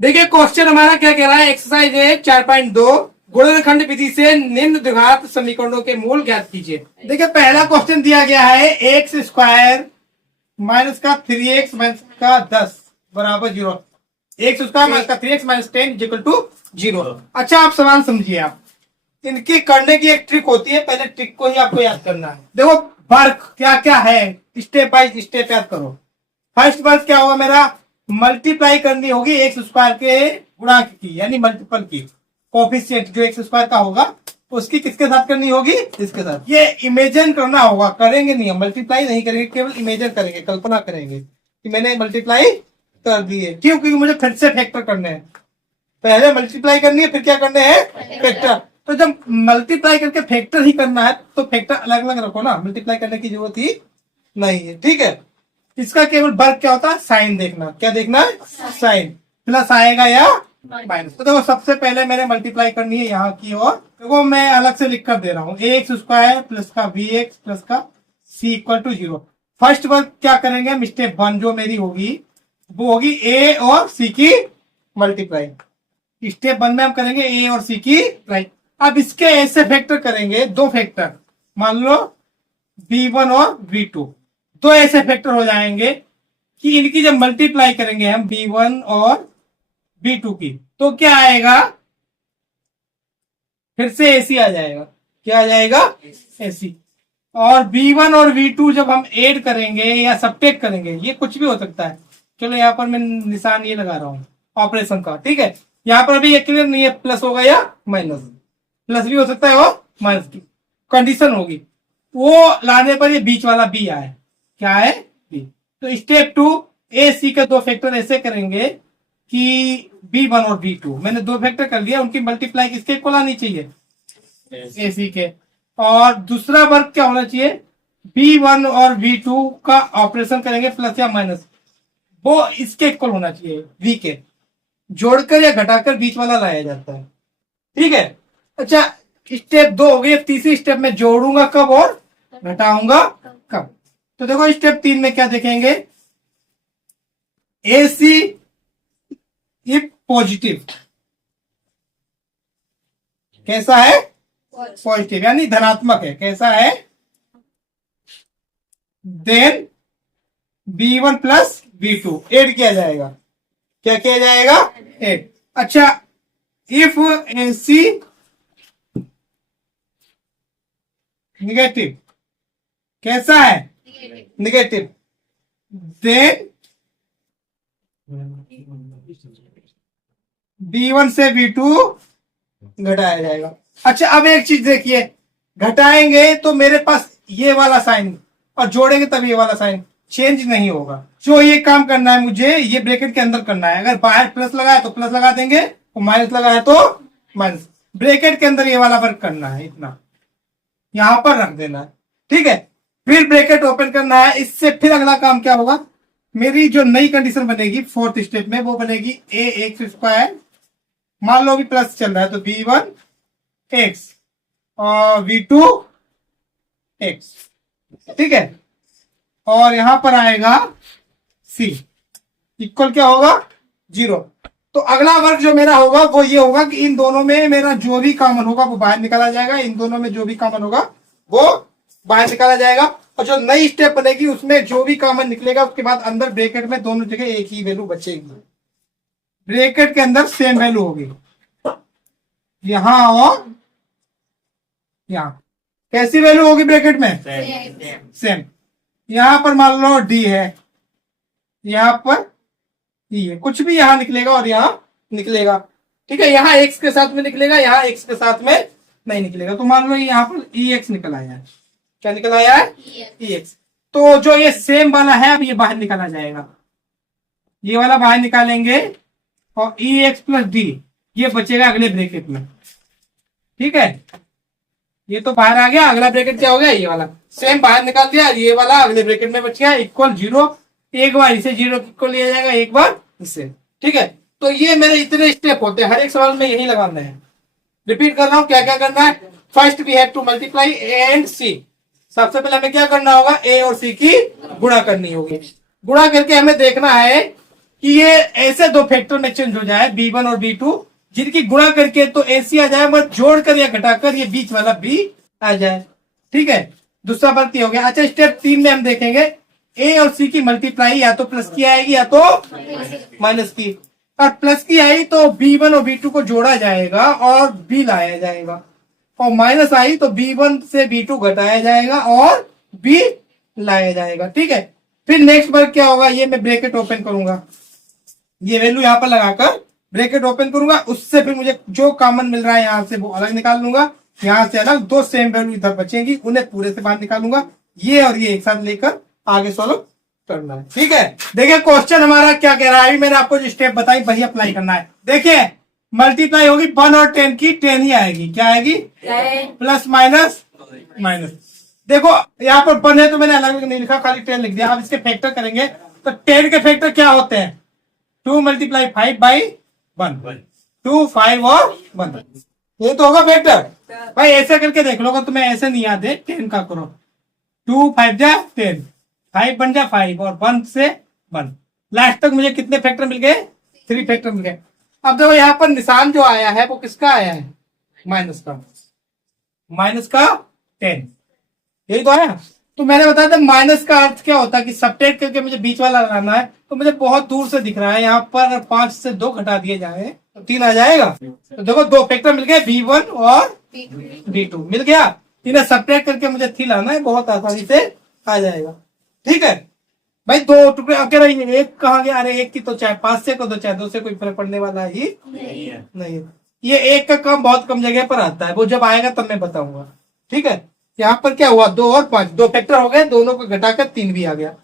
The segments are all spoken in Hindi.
देखिए क्वेश्चन हमारा क्या कह रहा है, एक्सरसाइज है 4.2, गुणनखंड विधि से निम्न द्विघात समीकरणों के मूल ज्ञात कीजिए। देखिए पहला क्वेश्चन दिया गया है एक्स स्क्वायर माइनस का 3x माइनस का 10 बराबर 0। एक्स स्क्वायर माइनस का 3x माइनस 10 इक्वल टू 0। अच्छा आप सवाल समझिए, आप इनकी करने की एक ट्रिक होती है, पहले ट्रिक को ही आपको याद करना है। देखो वर्क क्या क्या है, स्टेप बाय स्टेप याद करो। फर्स्ट वर्क क्या होगा मेरा, मल्टीप्लाई करनी होगी एक्स स्क्वायर के गुणांक की, यानी मल्टीपल की। कोफिशिएंट जो एक्स स्क्वायर का होगा उसकी किसके साथ करनी होगी, इसके साथ। ये इमेजिन करना होगा, करेंगे नहीं हम, मल्टीप्लाई नहीं करेंगे, केवल इमेजिन करेंगे, कल्पना करेंगे कि मैंने मल्टीप्लाई कर दिए। क्यों, क्योंकि मुझे फिर से फैक्टर करने हैं। पहले मल्टीप्लाई करनी है, फिर क्या करने हैं, फैक्टर। तो जब मल्टीप्लाई करके फैक्टर ही करना है तो फैक्टर अलग अलग रखो ना, मल्टीप्लाई करने की जरूरत ही नहीं है। ठीक है, इसका केवल वर्क क्या होता है, साइन देखना। क्या देखना है, साइन। प्लस आएगा या माइनस। तो देखो सबसे पहले मैंने मल्टीप्लाई करनी है यहाँ की, और देखो मैं अलग से लिख कर दे रहा हूँ, एक्स स्क्वायर प्लस का बी एक्स प्लस का सी इक्वल टू 0। फर्स्ट वर्क क्या करेंगे हम, स्टेप 1 जो मेरी होगी वो होगी ए और सी की मल्टीप्लाई। स्टेप 1 में हम करेंगे ए और सी की राइट। अब इसके ऐसे फैक्टर करेंगे, दो फैक्टर, मान लो b1 और b2, दो ऐसे फैक्टर हो जाएंगे कि इनकी जब मल्टीप्लाई करेंगे हम b1 और b2 की, तो क्या आएगा, फिर से एसी आ जाएगा। क्या आ जाएगा, एसी। और b1 और b2 जब हम ऐड करेंगे या सब्ट्रैक्ट करेंगे, ये कुछ भी हो सकता है। चलो यहाँ पर मैं निशान ये लगा रहा हूं ऑपरेशन का, ठीक है। यहाँ पर अभी ये क्लियर नहीं है, प्लस होगा या माइनस, प्लस भी हो सकता है और माइनस की कंडीशन होगी। वो लाने पर ये बीच वाला बी आए, क्या है, बी। तो स्टेप 2, ए सी के दो फैक्टर ऐसे करेंगे कि b1 और b2, मैंने दो फैक्टर कर लिया, उनकी मल्टीप्लाई किसके इक्वल आनी चाहिए, ए सी के। और दूसरा वर्क क्या होना चाहिए, b1 और b2 का ऑपरेशन करेंगे प्लस या माइनस, वो इसके इक्वल होना चाहिए, v के। जोड़कर या घटाकर बीच वाला लाया जाता है, ठीक है। अच्छा स्टेप 2 हो गई। तीसरी स्टेप में जोड़ूंगा कब और घटाऊंगा कब। तो देखो स्टेप 3 में क्या देखेंगे, ए सी इफ पॉजिटिव, कैसा है, पॉजिटिव यानी धनात्मक है, कैसा है, then b1 plus b2 add किया जाएगा। क्या किया जाएगा, ऐड। अच्छा इफ ए सी निगेटिव, कैसा है, निगेटिव, देन b1 से b2 घटाया जाएगा। अच्छा अब एक चीज देखिए, घटाएंगे तो मेरे पास ये वाला साइन, और जोड़ेंगे तब ये वाला साइन चेंज नहीं होगा। जो ये काम करना है मुझे, ये ब्रैकेट के अंदर करना है। अगर बाहर प्लस लगा है तो प्लस लगा देंगे, और माइनस लगा है तो माइनस। ब्रैकेट के अंदर ये वाला वर्क करना है, इतना यहां पर रख देना है, ठीक है। फिर ब्रैकेट ओपन करना है। इससे फिर अगला काम क्या होगा, मेरी जो नई कंडीशन बनेगी फोर्थ स्टेप में, वो बनेगी ए एक्स स्क्वायर, मान लो भी प्लस चल रहा है तो b1 x और v2 x, ठीक है। और यहां पर आएगा c इक्वल क्या होगा, 0। तो अगला वर्क जो मेरा होगा वो ये होगा कि इन दोनों में मेरा जो भी कॉमन होगा वो बाहर निकाला जाएगा, इन दोनों में जो भी कॉमन होगा वो बाहर निकाला जाएगा। और जो नई स्टेप बनेगी उसमें जो भी कॉमन निकलेगा उसके बाद अंदर ब्रैकेट में दोनों जगह एक ही वैल्यू बचेगी, ब्रैकेट के अंदर सेम वैल्यू होगी, यहां और यहां। कैसी वैल्यू होगी ब्रैकेट में, सेम। यहां पर मान लो डी है, यहां पर ई है, कुछ भी यहां निकलेगा और यहां निकलेगा, ठीक है। यहां एक्स के साथ में निकलेगा, यहां एक्स के साथ में नहीं निकलेगा। तो मान लो यहां पर ई एक्स निकल आया है, क्या निकल आया है, ई एक्स। तो जो ये सेम वाला है अब ये बाहर निकाला जाएगा, ये वाला बाहर निकालेंगे, और ई एक्स प्लस डी ये बचेगा अगले ब्रैकेट में, ठीक है। ये तो बाहर आ गया, अगला ब्रैकेट क्या हो गया, ये वाला सेम बाहर निकाल दिया, ये वाला अगले ब्रैकेट में बच गया, इक्वल 0। एक बार इसे 0 इक्वल लिया जाएगा, एक बार इसे, ठीक है। तो ये मेरे इतने स्टेप होते हैं, हर एक सवाल में यही लगाना है। रिपीट कर रहा हूं क्या क्या करना है। First we have to multiply a and c. सबसे पहले हमें क्या करना होगा, ए और सी की गुणा करनी होगी। गुणा करके हमें देखना है कि ये ऐसे दो फैक्टर में चेंज हो जाए B1 और B2, जिनकी गुणा करके तो AC आ जाए, मत जोड़कर या घटाकर ये बीच वाला B आ जाए। ठीक है, दूसरा बात ये हो गया। अच्छा, स्टेप 3 में हम देखेंगे A और C की मल्टीप्लाई या तो प्लस की आएगी या तो माइनस की। और प्लस की आई तो B1 और B2 को जोड़ा जाएगा और B लाया जाएगा, और माइनस आई तो B1 से B2 घटाया जाएगा और B लाया जाएगा। ठीक है, फिर नेक्स्ट बार क्या होगा, ये मैं ब्रैकेट ओपन करूंगा, ये वैल्यू यहां पर लगाकर ब्रैकेट ओपन करूंगा, उससे फिर मुझे जो कॉमन मिल रहा है यहां से वो अलग निकाल लूंगा, यहां से अलग दो सेम वैल्यू इधर बचेंगी, उन्हें पूरे से बाहर निकालूंगा, ये और ये एक साथ लेकर आगे सॉल्व करना है। ठीक है, देखिए क्वेश्चन हमारा क्या कह रहा है, अभी मैंने आपको जो स्टेप बताई वही अप्लाई करना है। देखिए मल्टीप्लाई होगी 1 और 10 की, 10 ही आएगी, क्या आएगी, प्लस माइनस माइनस। देखो यहाँ पर 1 है तो मैंने अलग अलग नहीं लिखा, खाली 10 लिख दिया। अब इसके फैक्टर करेंगे तो 10 के फैक्टर क्या होते हैं, 2 मल्टीप्लाई 5 बाई 1, 2 5 और 1, ये तो होगा फैक्टर। भाई ऐसे करके देख लो, तुम्हें ऐसे नहीं याद है 10 का करो, 2 5 जा 10, 5 बन जा 5 और 1 से 1, लास्ट तक मुझे कितने फैक्टर मिल गए, 3 फैक्टर मिल गए। अब देखो यहाँ पर निशान जो आया है वो किसका आया है, माइनस का, माइनस का 10, यही तो आया। तो मैंने बताया था माइनस का अर्थ क्या होता है कि सबट्रैक्ट करके मुझे बीच वाला लगाना है, तो मुझे बहुत दूर से दिख रहा है, यहाँ पर 5 से 2 घटा दिए जाए तो 3 आ जाएगा। तो देखो दो फैक्टर मिल गए, B1 और B2 मिल गया, इन्हें सबट्रैक्ट करके मुझे 3 लाना है, बहुत आसानी से आ जाएगा। ठीक है भाई, दो टुकड़े कह रही है, एक कहाँ गया, अरे एक की तो चाहे 5 से को दो चाहे 2 से कोई फर्क पड़ने वाला ही नहीं। ये एक का काम बहुत कम जगह पर आता है, वो जब आएगा तब मैं बताऊंगा। ठीक है, यहाँ पर क्या हुआ, 2 और 5, 2 फैक्टर हो गए, दोनों को घटाकर 3 भी आ गया।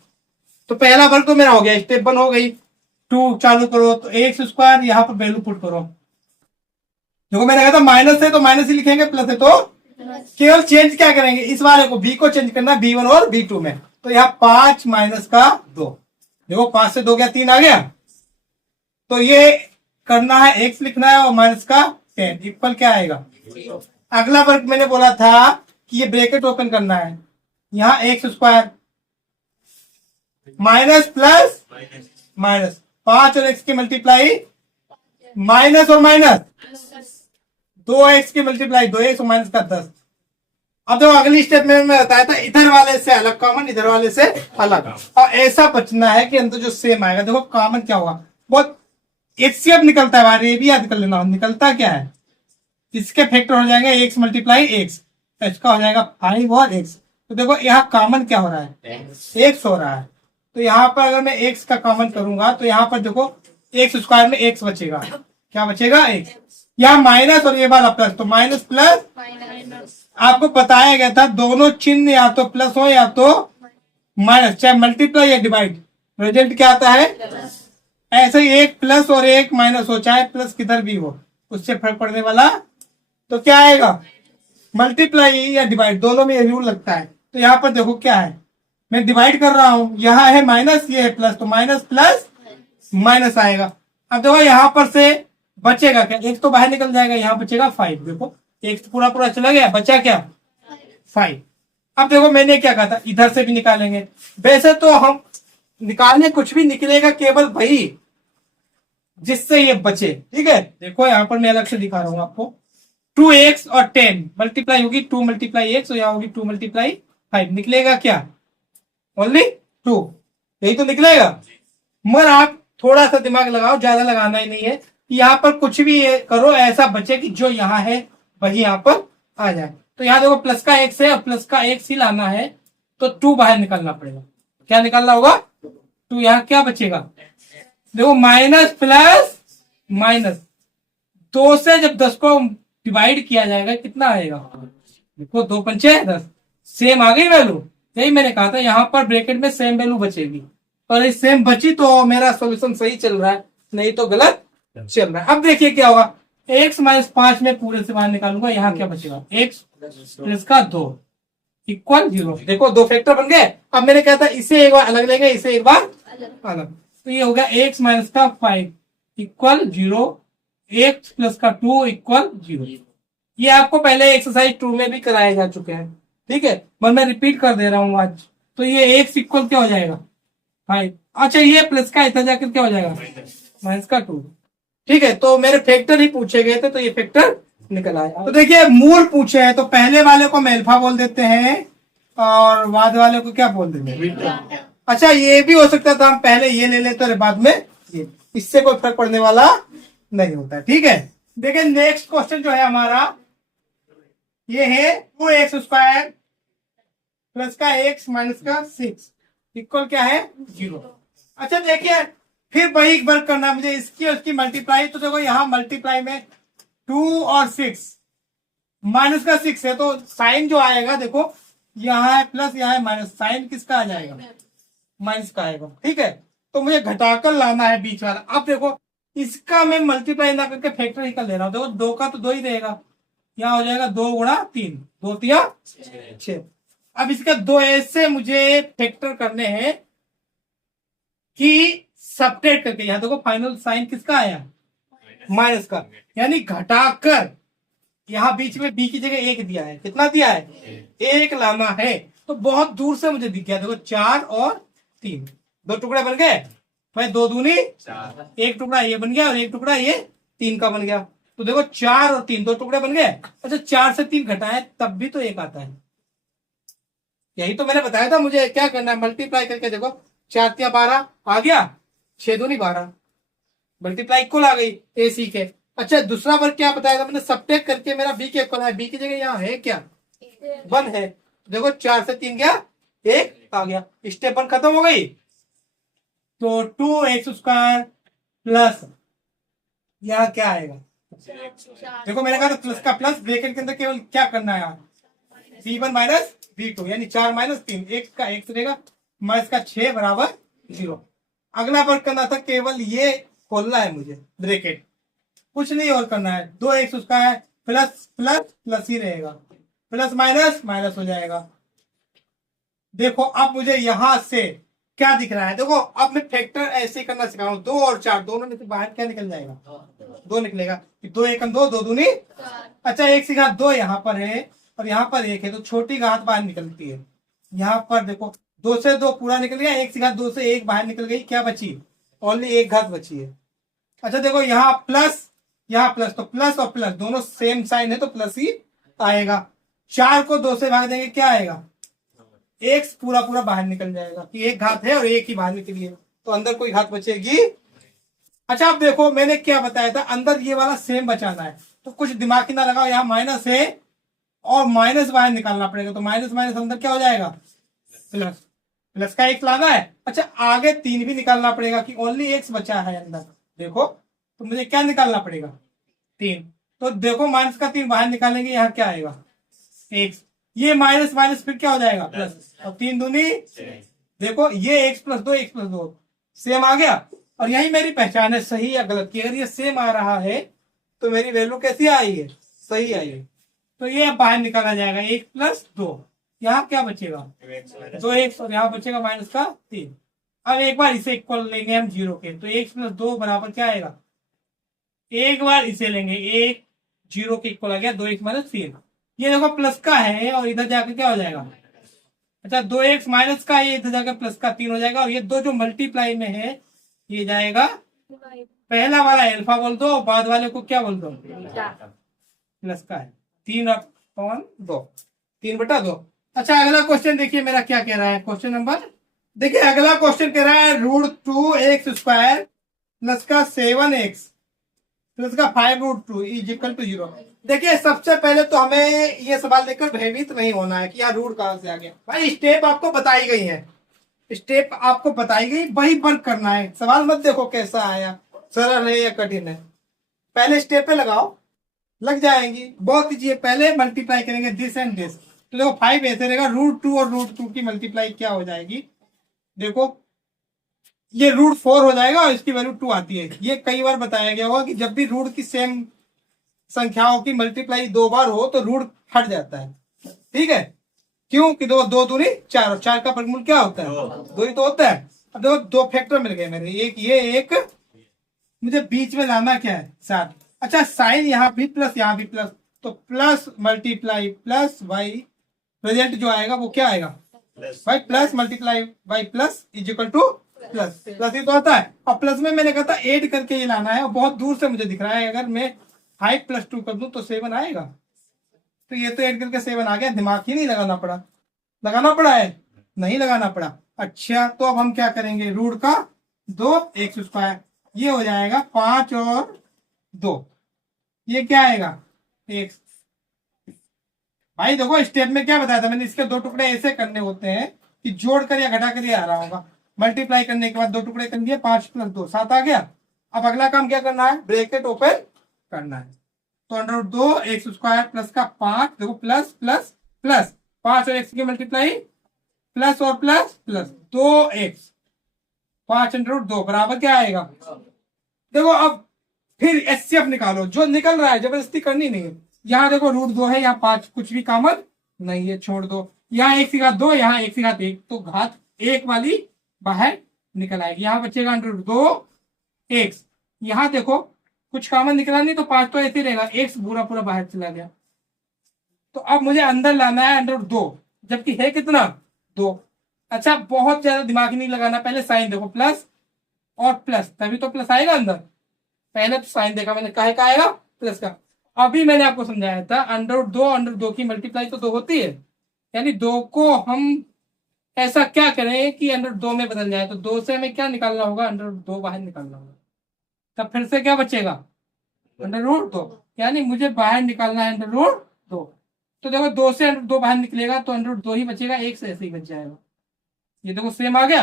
तो पहला वर्ग तो मेरा हो गया, स्टेप 1 हो गई। 2 चालू करो तो एक्स स्क्वायर, यहाँ पर वैल्यू पुट करो। देखो मैंने कहा था माइनस है तो माइनस ही लिखेंगे, प्लस है तो केवल चेंज क्या करेंगे, इस वाले को B को चेंज करना B1 और B2 में। तो यहाँ 5 माइनस का 2, देखो 5 से 2 गया, 3 आ गया। तो ये करना है, एक्स लिखना है और माइनस का 10 इक्वल क्या आएगा। अगला वर्ग मैंने बोला था कि ये ब्रैकेट ओपन करना है, यहाँ x square minus plus minus, 5 और एक्स की मल्टीप्लाई माइनस और माइनस, 2x की मल्टीप्लाई 2x और माइनस का 10। अब तो अगली स्टेप में मैं बताया था इधर वाले से अलग कॉमन, इधर वाले से अलग, और ऐसा बचना है कि अंदर जो सेम आएगा। देखो कॉमन क्या होगा, बहुत एचसीएफ निकलता है बाहर, ये भी याद कर लेना, निकलता क्या है, इसके फैक्टर हो जाएंगे x मल्टीप्लाई एक्स, इसका हो जाएगा 5 और x। तो देखो यहाँ कॉमन क्या हो रहा है, x हो रहा है। तो यहाँ पर अगर मैं x का कॉमन करूंगा तो यहाँ पर देखो एक्स स्क्वायर में x बचेगा, क्या बचेगा, x, यहाँ माइनस और ये वाला प्लस, तो माइनस प्लस। आपको बताया गया था दोनों चिन्ह या तो प्लस हो या तो माइनस, चाहे मल्टीप्लाई या डिवाइड, रिजल्ट क्या आता है। ऐसे ही एक प्लस और एक माइनस हो, चाहे प्लस किधर भी हो, उससे फर्क पड़ने वाला, तो क्या आएगा, मल्टीप्लाई या डिवाइड, दोनों में ये रूल लगता है। तो यहाँ पर देखो क्या है, मैं डिवाइड कर रहा हूं, यहाँ है माइनस, ये है प्लस, तो माइनस प्लस माइनस आएगा। अब देखो यहाँ पर से बचेगा क्या, एक तो बाहर निकल जाएगा, यहाँ बचेगा 5, देखो एक पूरा पूरा चला गया, बचा क्या 5। अब देखो मैंने क्या कहा था, इधर से भी निकालेंगे, वैसे तो हम निकालने कुछ भी निकलेगा, केवल वही जिससे ये बचे। ठीक है, देखो यहाँ पर मैं अलग से दिखा रहा हूँ आपको, 2x और 10 मल्टीप्लाई होगी 2 मल्टीप्लाई एक्स, और यहाँ होगी 2 मल्टीप्लाई 5, निकलेगा क्या, ओनली 2, यही तो निकलेगा। मगर आप थोड़ा सा दिमाग लगाओ, ज्यादा लगाना ही नहीं है, यहाँ पर कुछ भी करो ऐसा बचे कि जो यहाँ है वही यहाँ पर आ जाए। तो यहाँ देखो प्लस का एक्स है और प्लस का एक्स ही लाना है, तो 2 बाहर निकालना पड़ेगा, क्या निकालना होगा, 2, यहाँ क्या बचेगा, देखो माइनस प्लस माइनस, 2 से जब 10 को डिवाइड किया जाएगा कितना आएगा, देखो 2 पंचे 10, सेम आ गई वैल्यू। यही मैंने कहा था यहाँ पर ब्रैकेट में सेम वैल्यू बचेगी, और इस सेम बची तो मेरा सॉल्यूशन सही चल रहा है, नहीं तो गलत चल रहा है। अब देखिए क्या होगा, x माइनस 5 में पूरे से बाहर निकालूंगा, यहाँ क्या बचेगा, x प्लस का 2 इक्वल 0। देखो 2 फैक्टर बन गए। अब मैंने कहा था इसे एक बार अलग लेंगे, इसे एक बार अलग, तो ये हो गया x माइनस का 5 इक्वल 0, x प्लस का 2 इक्वल 0। ये आपको पहले एक्सरसाइज 2 में भी कराए जा चुके हैं। ठीक है, पर मैं रिपीट कर दे रहा हूँ आज। तो ये x इक्वल क्या हो जाएगा, 5। अच्छा ये प्लस का इतना जाकर क्या हो जाएगा, माइनस का 2। ठीक है, तो मेरे फैक्टर ही पूछे गए थे तो ये फैक्टर निकल आया। तो देखिए मूल पूछे हैं तो पहले वाले को हम अल्फा बोल देते हैं और बाद वाले को क्या बोल देते हैं। अच्छा ये भी हो सकता था हम पहले ये ले लेते और बाद में ये, इससे कोई फर्क पड़ने वाला नहीं होता है। ठीक है, देखिए नेक्स्ट क्वेश्चन जो है हमारा ये है 2x² प्लस का x माइनस का 6 इक्वल क्या है 0। अच्छा देखिए फिर वही वर्क करना है मुझे, इसकी और इसकी मल्टीप्लाई। तो देखो यहाँ मल्टीप्लाई में 2 और 6 माइनस का 6 है तो साइन जो आएगा देखो यहाँ है प्लस यहाँ है माइनस, साइन किसका आ जाएगा, माइनस का आएगा। ठीक है, तो मुझे घटाकर लाना है बीच वाला। अब देखो इसका मैं मल्टीप्लाई ना करके फैक्टर ही कर ले रहा हूँ। देखो 2 का तो 2 ही रहेगा, यहाँ हो जाएगा 2 गुणा 3, 2 तिया 6। अब इसका 2 ऐसे मुझे फैक्टर करने हैं कि सब्ट्रैक्ट करके, यहाँ देखो फाइनल साइन किसका आया, माइनस का, यानी घटाकर यहाँ बीच में बी की जगह 1 दिया है। कितना दिया है, 1 लाना है। तो बहुत दूर से मुझे दिख गया, देखो 4 और 3 2 टुकड़े बन गए भाई, 2 दूनी 4, 1 टुकड़ा ये बन गया और 1 टुकड़ा ये 3 का बन गया। तो देखो 4 और 3 2 टुकड़े बन गए। अच्छा 4 से 3 घटाए तब भी तो 1 आता है। यही तो मैंने बताया था मुझे क्या करना है, मल्टीप्लाई करके देखो 4 तिया 12 आ गया, 6 दूनी 12, मल्टीप्लाई इक्वल आ गई ए सी के। अच्छा दूसरा वर्ग क्या बताया था मैंने, सब्ट्रैक्ट करके मेरा बी के इक्वल है, बी की जगह यहाँ है क्या 1 है। देखो 4 से 3 गया 1 आ गया, स्टेप 1 खत्म हो गई। तो 2x² प्लस यहाँ क्या आएगा, देखो मैंने कहा था प्लस का प्लस, ब्रैकेट के अंदर केवल क्या करना है v1 माइनस v2 यानी 4 माइनस 3, x का x रहेगा माइनस का 6 बराबर 0। अगला वर्क करना था, केवल ये खोलना है मुझे ब्रैकेट, कुछ नहीं और करना है। 2x² प्लस प्लस प्लस ही रहेगा, प्लस माइनस माइनस हो जाएगा। देखो अब मुझे यहां से क्या दिख रहा है, देखो अब मैं फैक्टर ऐसे करना सिखा रहा हूँ। 2 और 4 दोनों में से बाहर क्या निकल जाएगा, 2 निकलेगा। 2 एकम 2, 2 दूनी 4। अच्छा 1 की घात 2 यहाँ पर है और यहाँ पर 1 है तो छोटी घात बाहर निकलती है। यहाँ पर देखो 2 से 2 पूरा निकल गया, 1 की घात 2 से 1 बाहर निकल गई, क्या बची, ओनली 1 घात बची है। अच्छा देखो यहाँ प्लस यहाँ प्लस, तो प्लस और प्लस दोनों सेम साइन है तो प्लस ही आएगा। 4 को 2 से भाग देंगे क्या आएगा, एक पूरा पूरा बाहर निकल जाएगा कि 1 घात है और 1 ही बाहर निकली है तो अंदर कोई घात बचेगी। अच्छा अब देखो मैंने क्या बताया था, अंदर ये वाला सेम बचाना है तो कुछ दिमाग ही ना लगाओ, यहाँ माइनस है और माइनस बाहर निकालना पड़ेगा तो माइनस माइनस अंदर क्या हो जाएगा प्लस, प्लस का x लाना है। अच्छा आगे 3 भी निकालना पड़ेगा कि ओनली x बचा है अंदर, देखो तो मुझे क्या निकालना पड़ेगा 3। तो देखो माइनस का 3 बाहर निकालेंगे यहाँ क्या आएगा x, ये माइनस माइनस फिर क्या हो जाएगा प्लस, और 3 दूनी देखो ये x plus 2 x plus 2 same आ गया। और यही मेरी पहचान है सही या गलत की, अगर ये सेम आ रहा है तो मेरी वैल्यू कैसी आई है, सही आई है। तो ये बाहर निकाला जाएगा 1 प्लस 2, यहाँ क्या बचेगा 2x और यहाँ बचेगा माइनस का 3। अब एक बार इसे इक्वल लेंगे हम 0 के, तो x प्लस 2 बराबर क्या आएगा, एक बार इसे लेंगे 1 0 के इक्वल आ गया 2x माइनस 3। ये देखो प्लस का है और इधर जाकर क्या हो जाएगा, अच्छा 2x माइनस का ये इधर जाकर प्लस का 3 हो जाएगा और ये दो जो मल्टीप्लाई में है ये जाएगा, पहला वाला अल्फा बोल दो और बाद वाले को क्या बोल दो प्लस का है 3/2, 3/2। अच्छा अगला क्वेश्चन देखिए मेरा क्या कह रहा है, क्वेश्चन नंबर देखिए अगला क्वेश्चन कह रहा है √2x² प्लस का 7x प्लस का 5√2 इज इक्वल टू 0। देखिए सबसे पहले तो हमें ये सवाल देखकर भयभीत नहीं होना है कि यार रूट कहां से आ गया। भाई स्टेप आपको बताई गई है, स्टेप आपको बताई गई वही वर्क करना है। सवाल मत देखो कैसा आया, सरल है या कठिन है, पहले स्टेप पे लगाओ लग जाएंगी। बहुत कीजिए पहले मल्टीप्लाई करेंगे दिस एंड दिस, तो देखो 5 ऐसे रहेगा, √2 और √2 की मल्टीप्लाई क्या हो जाएगी, देखो ये √4 हो जाएगा और इसकी वैल्यू 2 आती है। ये कई बार बताया गया होगा कि जब भी रूट की सेम संख्याओं की मल्टीप्लाई 2 बार हो तो रूट हट जाता है। ठीक है, क्यों कि 2 दूनी 4 और 4 का वर्गमूल क्या होता है 2 ही तो होता है। अब देखो 2 फैक्टर मिल गए मेरे, एक ये एक, मुझे बीच में लाना क्या है 7। अच्छा साइन यहाँ भी प्लस यहाँ भी प्लस, तो plus multiply plus y, result जो आएगा वो क्या आएगा भाई plus multiply by plus is equal to plus plus ही तो आता है। और प्लस में मैंने कहा था ऐड करके ये लाना है, और बहुत दूर से मुझे दिख रहा है, अगर मैं 5 + 2 कर दूं तो 7 आएगा। तो ये तो ऐड करके 7 आ गया, दिमाग ही नहीं लगाना पड़ा। लगाना पड़ा है? नहीं लगाना पड़ा। अच्छा, तो अब हम क्या करेंगे, रूट का 2x², ये हो जाएगा 5 और 2, ये क्या आएगा x। भाई देखो स्टेप में क्या बताया था मैंने, इसके 2 टुकड़े ऐसे करने होते हैं कि जोड़ कर या घटा कर ये आ रहा होगा। मल्टीप्लाई करने के बाद 2 टुकड़े कर दिए, 5 + 2 7 आ गया। अब अगला काम क्या करना है, ब्रैकेट ओपन करना है। तो √2x² प्लस का 5, देखो प्लस प्लस प्लस 5 और x की मल्टीप्लाई, प्लस और प्लस प्लस 2x, 5√2 बराबर क्या आएगा। देखो अब फिर एचसीएफ निकालो, जो निकल रहा है जबरदस्ती करनी नहीं है। यहाँ देखो √2 है, यहाँ 5 कुछ भी कॉमन नहीं है, छोड़ दो। यहाँ 1/2, यहाँ 1/1, तो घात 1 वाली बाहर निकल आएगी। यहाँ बचेगा √2x। यहाँ देखो कुछ कॉमन निकला नहीं, तो 5 तो ऐसे ही रहेगा, x पूरा पूरा बाहर चला गया। तो अब मुझे अंदर लाना है √2, जबकि है कितना 2। अच्छा, बहुत ज्यादा दिमाग नहीं लगाना, पहले साइन देखो, प्लस और प्लस, तभी तो प्लस आएगा अंदर। पहले तो साइन देखा मैंने, काहे का आएगा, प्लस का। अभी मैंने आपको समझाया था √2 की मल्टीप्लाई तो 2 होती है, यानी 2 को हम ऐसा क्या करें कि √2 में बदल जाए। तो 2 से हमें क्या निकालना होगा, √2 बाहर निकालना होगा। तब फिर से क्या बचेगा, √2, यानी मुझे बाहर निकालना है √2। तो देखो 2 से √2 बाहर निकलेगा तो √2 ही बचेगा, 1 से ऐसे ही बच जाएगा। ये देखो सेम आ गया।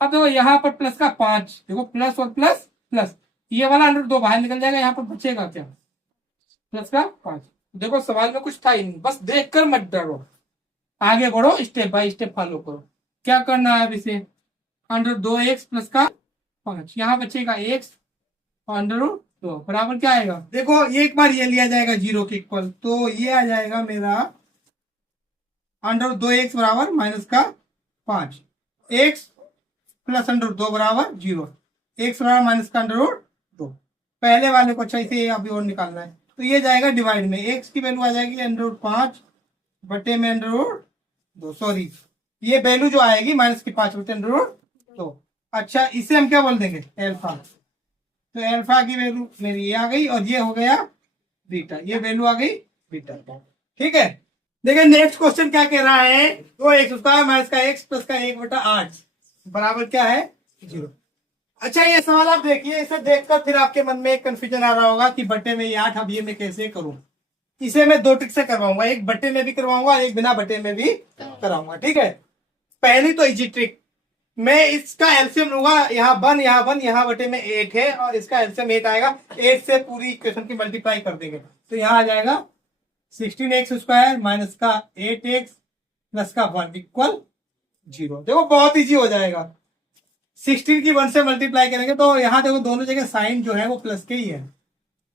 अब देखो यहाँ पर प्लस का 5, देखो प्लस और प्लस प्लस, ये वाला √2 बाहर निकल जाएगा, यहाँ पर बचेगा क्या, प्लस का 5। देखो सवाल में कुछ था ही नहीं, बस देखकर मत डरो, आगे बढ़ो, स्टेप बाय स्टेप फॉलो करो। क्या करना है अब इसे, √2x प्लस का 5, यहाँ बचेगा x और √2 बराबर क्या आएगा। देखो एक बार ये लिया जाएगा 0 के इक्वल, तो ये आ जाएगा मेरा √2x बराबर माइनस का 5, x प्लस √2 बराबर 0, x बराबर माइनस का √2। पहले वाले को अच्छा इसे अभी और निकालना है, तो ये जाएगा डिवाइड में, x की वैल्यू आ जाएगी √5 बटे में √2, सॉरी ये वैल्यू जो आएगी माइनस की 5 बटे √2। अच्छा, इसे हम क्या बोल देंगे, एल्फा। तो एल्फा की वैल्यू मेरी ये आ गई, और ये हो गया बीटा, ये वैल्यू आ गई बीटा। ठीक है, देखिए नेक्स्ट क्वेश्चन क्या कह रहा है, 2x² माइनस का x प्लस का 1/8 बराबर क्या है, 0। अच्छा, ये सवाल आप देखिए, इसे देखकर फिर आपके मन में एक कंफ्यूजन आ रहा होगा कि बटे में ये 8, अब ये मैं कैसे करूं। इसे मैं 2 ट्रिक से करवाऊंगा, एक बटे में भी करवाऊंगा, एक बिना बटे में भी कराऊंगा। ठीक है, पहली तो इजी ट्रिक, मैं इसका एलसीएम लूंगा, यहाँ 1 यहाँ 1, यहाँ बटे में 8 है, और इसका एलसीएम 8 आएगा, 8 से पूरी इक्वेशन की मल्टीप्लाई कर देंगे, तो यहाँ आ जाएगा 16x² माइनस का 8x प्लस का 1 इक्वल 0। देखो बहुत इजी हो जाएगा, 16 की 1 से मल्टीप्लाई करेंगे तो यहाँ देखो दोनों जगह साइन जो है वो प्लस के ही है,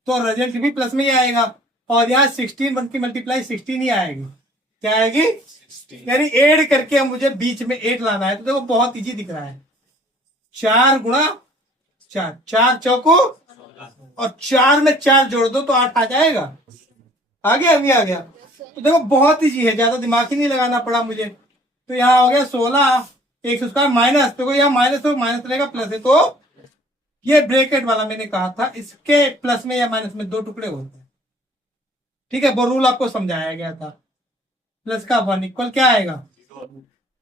तो रिजल्ट भी प्लस में ही आएगा। और यहाँ 16 1 की मल्टीप्लाई 16 ही आएगी, क्या आएगी, यानी ऐड करके मुझे बीच में 8 लाना है। तो देखो बहुत इजी दिख रहा है, 4 गुणा 4, 4 चौको, और 4 में 4 जोड़ दो तो 8 आ जाएगा। आ गया, अभी आ गया। तो देखो बहुत इजी है, ज्यादा दिमाग ही नहीं लगाना पड़ा मुझे। तो यहाँ हो गया 16x² माइनस, देखो यहाँ माइनस तो माइनस रहेगा, प्लस है, तो ये ब्रैकेट वाला मैंने कहा था, इसके प्लस में या माइनस में 2 टुकड़े होते हैं। ठीक है, वो रूल आपको समझाया गया था, प्लस का 1 इक्वल क्या आएगा,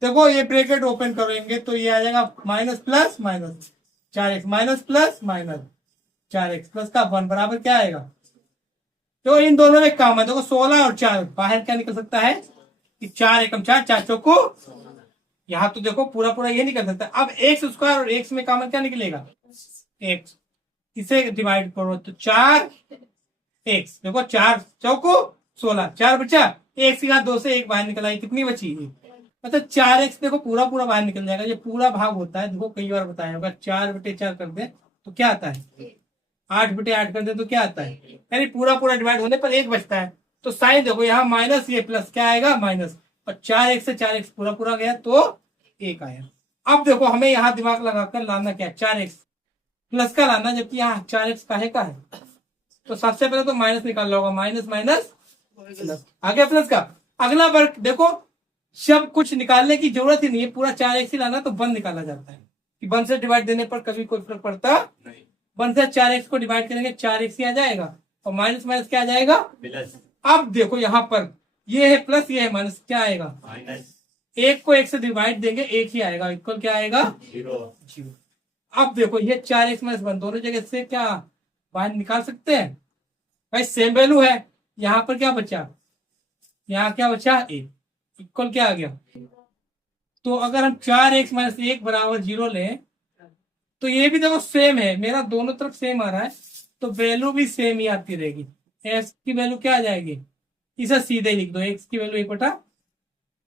देखो ये ब्रैकेट ओपन करेंगे तो ये आ जाएगा minus plus minus 4x minus plus minus 4x plus का 1 बराबर क्या आएगा। तो इन दोनों में काम है, देखो 16 और 4 बाहर क्या निकल सकता है कि 4 एकम 4, 4 चौको, यहाँ तो देखो पूरा पूरा ये निकल सकता है। अब x² और x में कॉमन क्या निकलेगा, x, इसे डिवाइड करो तो 4x, देखो 4 चौको 16, 4 बचा, x की घात 2 से 1 बाहर निकल आई, कितनी बची, मतलब 4x देखो पूरा पूरा बाहर निकल जाएगा। ये पूरा भाग होता है, देखो कई बार बताया होगा, 4/4 कर दे तो क्या आता है, 8/8 कर दे तो क्या आता है, यानी पूरा पूरा डिवाइड होने पर 1 बचता है। तो साइन देखो यहाँ माइनस, ये प्लस, क्या आएगा माइनस, और 4x से 4x पूरा पूरा गया तो 1 आया। अब देखो हमें यहाँ दिमाग लगाकर लाना क्या, 4x प्लस का लाना, जबकि यहाँ 4x काहे का है। तो सबसे पहले तो माइनस निकालना होगा, माइनस माइनस प्लस, आ गया प्लस का। अगला वर्ग देखो, जब कुछ निकालने की जरूरत ही नहीं है, पूरा 4x ही लाना तो 1 निकाला जाता है, कि 1 से डिवाइड देने पर कभी कोई फर्क पड़ता नहीं। 1 से 4x को डिवाइड करेंगे 4x ही आ जाएगा और माइनस माइनस क्या आ जाएगा प्लस। अब देखो यहाँ पर ये है प्लस ये है माइनस, क्या आएगा माइनस। एक को एक से डिवाइड देंगे एक ही आएगा, इक्वल क्या आएगा 0। अब देखो ये 4x माइनस 1 दोनों जगह से क्या बाहर निकाल सकते हैं भाई, सेम वैल्यू है। यहाँ पर क्या बचा, यहाँ क्या बचा एक, इक्वल क्या आ गया। तो अगर हम 4x माइनस 1 बराबर 0 लें तो ये भी देखो सेम है, मेरा दोनों तरफ सेम आ रहा है तो वैल्यू भी सेम ही आती रहेगी। x की वैल्यू क्या आ जाएगी, इसे सीधे लिख दो, x की वैल्यू 1 बटा,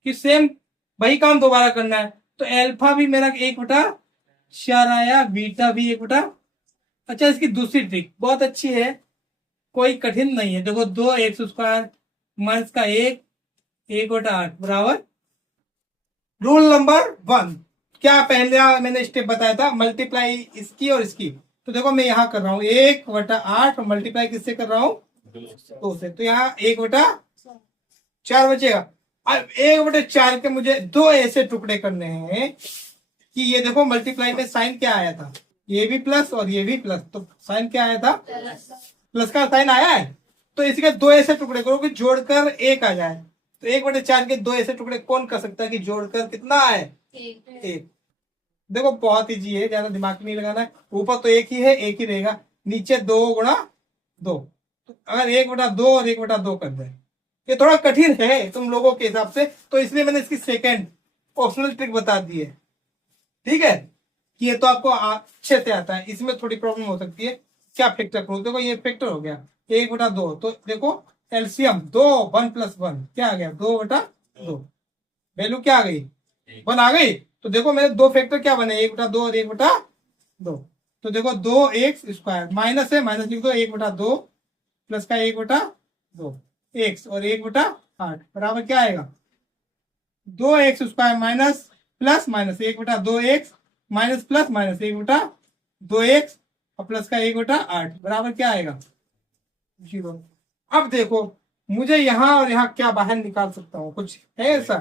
कि सेम वही काम दोबारा करना है। तो अल्फा भी मेरा 1 बटा 4 आया, बीटा भी 1 बटा। अच्छा इसकी दूसरी ट्रिक बहुत अच्छी है, कोई कठिन नहीं है। देखो 2x² माइनस का 1 बटा 8 बराबर रूल नंबर 1। क्या पहले मैंने स्टेप बताया था, मल्टीप्लाई इसकी और इसकी। तो देखो मैं यहाँ कर रहा हूँ 1 बटा 8 और मल्टीप्लाई किससे कर रहा हूँ 2 से, तो यहाँ 1 बटा 4 बचेगा। अब 1 बटे 4 के मुझे 2 ऐसे टुकड़े करने हैं कि ये देखो मल्टीप्लाई में साइन क्या आया था, ये भी प्लस और ये भी प्लस, तो साइन क्या आया था प्लस का साइन आया है। तो इसके 2 ऐसे टुकड़े करो कि जोड़कर 1 आ जाए। तो 1 बटे 4 के 2 ऐसे टुकड़े कौन कर सकता है कि जोड़कर कितना आए 1। देखो बहुत इजी है, ज्यादा दिमाग नहीं लगाना है। ऊपर तो 1 ही है, 1 ही रहेगा, नीचे 2 गुणा 2। तो अगर 1 बटा 2 और 1 बटा 2 कर दे, ये थोड़ा कठिन है तुम लोगों के हिसाब से, तो इसलिए मैंने इसकी सेकंड ऑप्शनल ट्रिक बता दी है। ठीक है, कि ये तो आपको अच्छे से आता है, इसमें थोड़ी प्रॉब्लम हो सकती है। क्या फैक्टर करो, देखो ये फैक्टर हो गया 1 बटा 2, तो देखो एलसीएम 2 1 प्लस 1 क्या आ गया 2 बटा 2, वैल्यू क्या आ गई 1 आ गई। तो देखो मेरे दो फैक्टर क्या बने 1 बटा 2 और 1 बटा 2। तो देखो 2x² माइनस है, माइनस लिख दो 1 बटा 2 प्लस का 1 बटा 2 x और 1 बटा 8 बराबर क्या आएगा 2x² माइनस प्लस माइनस 1 बटा 2x माइनस प्लस माइनस 1 बटा 2x और प्लस का 1 बटा 8 बराबर क्या आएगा 0। अब देखो मुझे यहाँ और यहाँ क्या बाहर निकाल सकता हूँ, कुछ है ऐसा।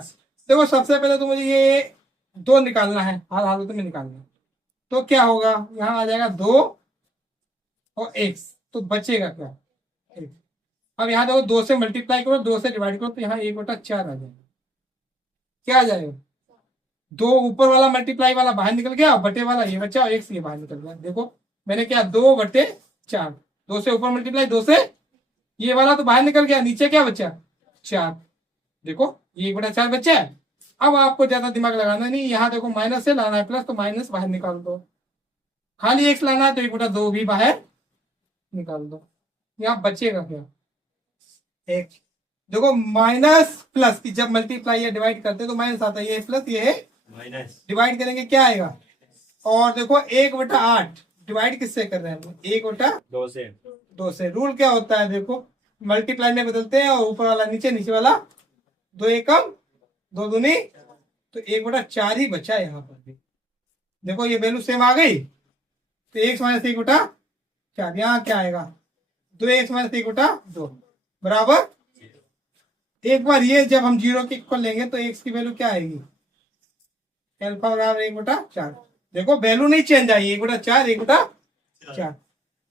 देखो सबसे पहले तो मुझे ये 2 निकालना है, हर हालत में निकालना है। तो क्या होगा, यहाँ आ जाएगा 2 और x, तो बचेगा क्या 1। अब यहाँ देखो 2 से मल्टीप्लाई करो 2 से डिवाइड करो तो यहाँ 1 बटा 4 आ जाएगा, क्या आ जाएगा 2 ऊपर वाला मल्टीप्लाई वाला बाहर निकल गया, बटे वाला ये बचा और x ये बाहर निकल गया। देखो मैंने क्या 2 बटे 4, 2 से ऊपर मल्टीप्लाई 2 से ये वाला तो बाहर निकल गया, नीचे क्या बचा 4। देखो ये 1 बटा 4 बचा है। अब आपको ज्यादा दिमाग लगाना नहीं, यहाँ देखो माइनस से लाना है प्लस, तो माइनस बाहर निकाल दो, खाली x लाना है तो 1 बटा 2 भी बाहर निकाल दो। यहाँ बचेगा क्या एक, देखो माइनस प्लस की जब मल्टीप्लाई या डिवाइड करते तो माइनस आता है, ये प्लस ये है माइनस, डिवाइड करेंगे क्या आएगा। और देखो 1 बटा 8 डिवाइड किससे कर रहे हैं 1 बटा 2 से। रूल क्या होता है देखो मल्टीप्लाई में बदलते हैं और ऊपर वाला नीचे, नीचे वाला 2 एकम 2 दूनी, तो 1 बटा 4 ही बचा है यहाँ पर भी। देखो ये वैल्यू सेम आ गई, तो x माइनस 1 बटा 4, यहाँ क्या आएगा 2x माइनस 1 बटा 2 बराबर। एक बार ये जब हम 0 के इक्वल लेंगे तो x की वैल्यू क्या आएगी अल्फा बराबर 1 बटा 4। देखो वैल्यू नहीं चेंज आई, 1 बटा 4 1 बटा 4,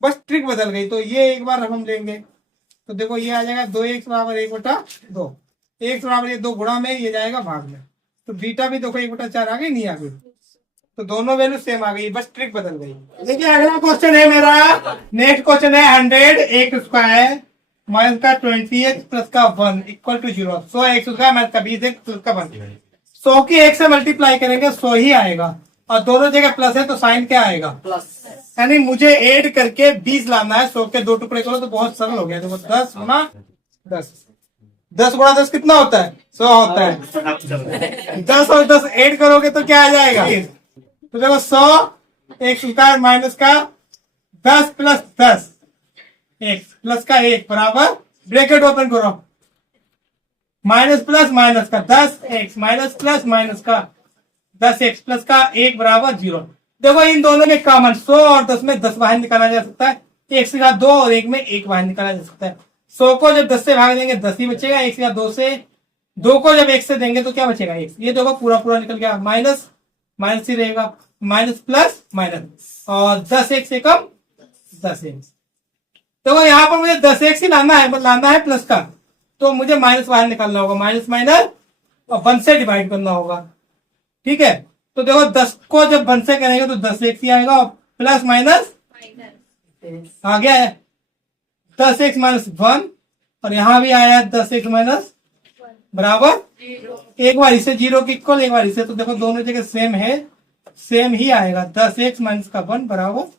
बस ट्रिक बदल गई। तो ये एक बार हम लेंगे तो देखो ये आ जाएगा 2x बराबर 1 बटा 2, x बराबर ये 2 गुणा में ये जाएगा भाग में, तो बीटा भी देखो 1 बटा 4 आ गई नहीं आ गई, तो दोनों वैल्यू सेम आ गई, बस ट्रिक बदल गई। देखिए अगला क्वेश्चन है मेरा, नेक्स्ट क्वेश्चन है 100x² माइनस का 20x प्लस का 1 इक्वल टू 0। 100x² माइनस का 20x प्लस का 1, 100 की 1 से मल्टीप्लाई करेंगे 100 ही आएगा, और दोनों जगह प्लस है तो साइन क्या आएगा प्लस, यानी मुझे ऐड करके 20 लाना है। 100 के 2 टुकड़े करो तो बहुत सरल हो गया। देखो 10 गुणा 10, 10 गुणा 10 कितना होता है 100 होता है। 10 और 10 ऐड करोगे तो क्या आ जाएगा, तो देखो 100x² माइनस का 10 प्लस 10 x प्लस का 1 बराबर ब्रैकेट ओपन करो, माइनस प्लस माइनस का 10x माइनस प्लस माइनस का 10x प्लस का 1 बराबर 0। देखो इन दोनों में कॉमन 100 और 10 में 10 बाहर निकाला जा सकता है, 1 से 2 और 1 में 1 बाहर निकाला जा सकता है। 100 को जब 10 से भाग देंगे 10 ही बचेगा, 1 से 2 से 2 को जब 1 से देंगे तो क्या बचेगा 1। ये देखो पूरा पूरा निकल गया, माइनस माइनस ही रहेगा, माइनस प्लस माइनस, और 10x से कम 10x। तो यहाँ पर मुझे 10x ही लाना है, मतलब लाना है प्लस का, तो मुझे माइनस बाहर निकालना होगा, माइनस माइनस और 1 से डिवाइड करना होगा। ठीक है, तो देखो 10 को जब 1 से करेंगे तो 10x ही आएगा, और प्लस माइनस आ गया है 10x माइनस 1, और यहां भी आया 10x माइनस बराबर, एक बार इसे 0 के इक्वल, एक बार इसे, तो देखो दोनों जगह सेम है, सेम ही आएगा। 10x माइनस का 1 बराबर,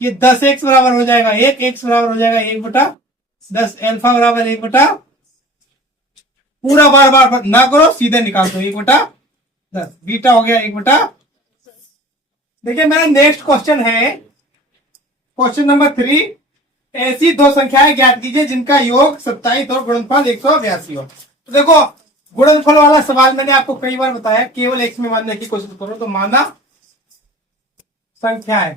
ये 10x बराबर हो जाएगा 1, x बराबर हो जाएगा 1/10, अल्फा बराबर 1/, पूरा बार बार ना करो, सीधे निकाल दो 1/10, बीटा हो गया 1/। देखिए मेरा नेक्स्ट क्वेश्चन है, क्वेश्चन नंबर 3, ऐसी दो संख्याएं ज्ञात कीजिए जिनका योग 27 और गुणनफल 182 हो। तो देखो गुणनफल वाला सवाल मैंने आपको कई बार बताया, केवल x में मानने की कोशिश करो, तो माना संख्याएं,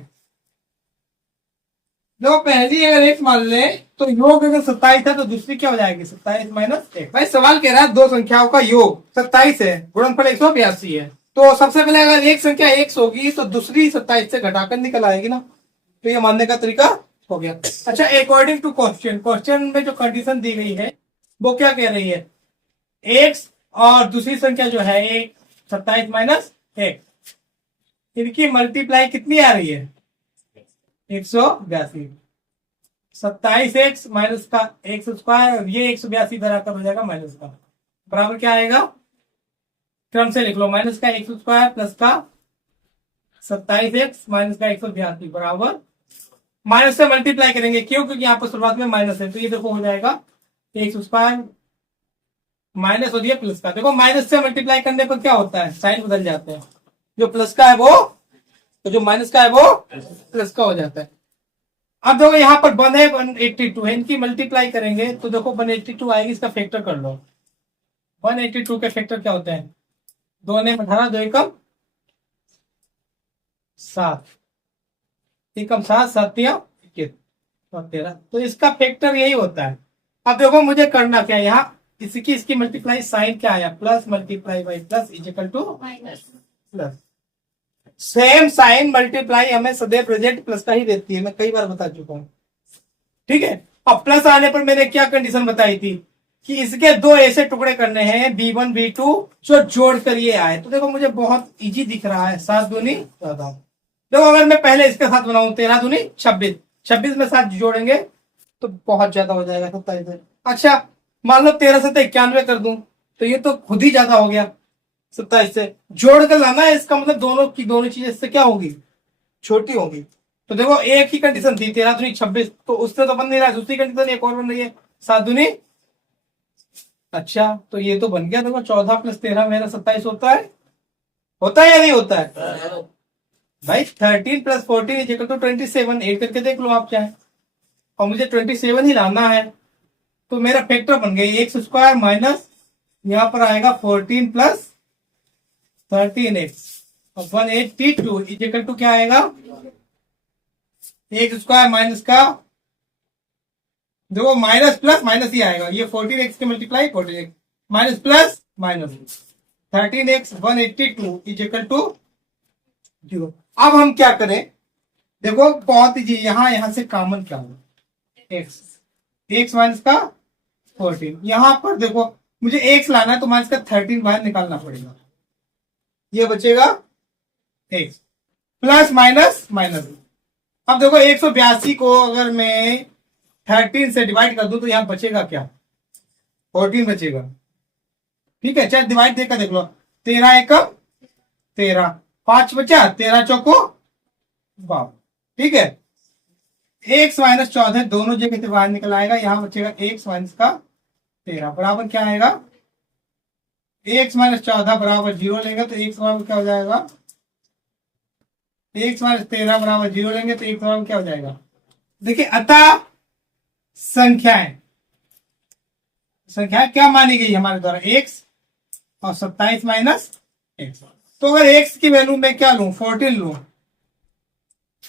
जो पहली अगर x मान ले तो योग अगर 27 है तो दूसरी क्या हो जाएगी 27 माइनस 1। भाई सवाल कह रहा है दो संख्याओं का योग 27 है, गुणनफल 182 है, तो सबसे पहले अगर एक संख्या x होगी तो दूसरी 27 से घटाकर निकल आएगी ना, तो ये मानने का तरीका हो गया। अच्छा, अकॉर्डिंग टू क्वेश्चन, क्वेश्चन में जो कंडीशन दी गई है वो क्या कह रही है, x और दूसरी संख्या जो है 27 माइनस 1, इनकी मल्टीप्लाई कितनी आ रही है 182, 27x माइनस का एक्स स्क्वायर, और ये 182 इधर आकर हो जाएगा माइनस का, बराबर क्या आएगा, क्रम से लिख लो, माइनस का एक्स स्क्वायर प्लस का 27x माइनस का 182 बराबर, माइनस से मल्टीप्लाई करेंगे, क्यों, क्योंकि यहाँ पर शुरुआत में माइनस है, तो ये देखो हो जाएगा एक्स स्क्वायर माइनस हो दिया प्लस का। देखो माइनस से मल्टीप्लाई करने पर क्या होता है, साइन बदल जाते हैं, जो प्लस का है वो, तो जो माइनस का है वो प्लस का हो जाता है। अब देखो यहाँ पर 1 है 182 है, इनकी मल्टीप्लाई करेंगे तो देखो 182 आएगी, इसका फैक्टर कर लो। 182 के फैक्टर क्या होते हैं, 2 ने 18, 2 एकम 7, एकम 7, 7 या 13, तो इसका फैक्टर यही होता है। अब देखो मुझे करना क्या है, यहाँ इसकी मल्टीप्लाई, साइन क्या आया, plus multiply by plus is equal to plus. Same sign multiply हमें सदैव रिजल्ट प्लस का ही देती है, मैं कई बार बता चुका हूं। ठीक है, अब प्लस आने पर मैंने क्या कंडीशन बताई थी कि इसके दो ऐसे टुकड़े करने हैं B1 B2 जो जोड़ कर ये आए, तो देखो मुझे बहुत इजी दिख रहा है, 7 दूनी 14। देखो अगर मैं पहले इसके साथ बनाऊं 13 दूनी 26, 26 में 7 जोड़ेंगे तो बहुत ज्यादा हो जाएगा 27। अच्छा मान लो 13 से 91 कर दूं तो ये तो खुद ही ज्यादा हो गया, 27 से जोड़ कर लाना है, इसका मतलब दोनों चीजें इससे क्या होगी, छोटी होगी। तो देखो एक ही कंडीशन थी 13 दूनी 26, तो उससे तो बन नहीं रहा है, दूसरी कंडीशन एक और बन रही है 7 दूनी। अच्छा तो ये तो बन गया, देखो 14 प्लस 13 मेरा 27 होता है या नहीं होता है भाई। 13 plus 14 is equal to 27, add करके देख लो आप चाहे, और मुझे 27 ही लाना है, तो मेरा फैक्टर बन गया एक्स स्क्वायर माइनस यहाँ पर आएगा 14 प्लस 13x और 182 इज इक्वल टू क्या आएगा, एक्स स्क्वायर माइनस का, देखो माइनस प्लस माइनस ही आएगा, ये 14x के multiply 14x minus plus minus 13x 182 is equal to 0। अब हम क्या करें, देखो बहुत ही यहां से कॉमन क्या होगा, x माइनस का 14, यहां पर देखो मुझे x लाना है तो माइनस का 13 बाहर निकालना पड़ेगा, ये बचेगा x प्लस माइनस माइनस। अब देखो 182 को अगर मैं 13 से डिवाइड कर दूं तो यहां बचेगा क्या, 14 बचेगा। ठीक है, चाहे डिवाइड देकर देख लो, 13 एकम 13, 5 बचा, 13 चौको 12। ठीक है, x माइनस 14 दोनों जगह से बाहर निकल आएगा, यहां बचेगा x माइनस का 13 बराबर क्या आएगा, x माइनस 14 बराबर 0 लेंगे तो x बराबर क्या हो जाएगा, x माइनस 13 बराबर 0 लेंगे तो x बराबर क्या हो जाएगा। देखिए अतः संख्याएं क्या मानी गई हमारे द्वारा, x और 27 माइनस x। तो अगर x की वैल्यू में क्या लूं 14 लूं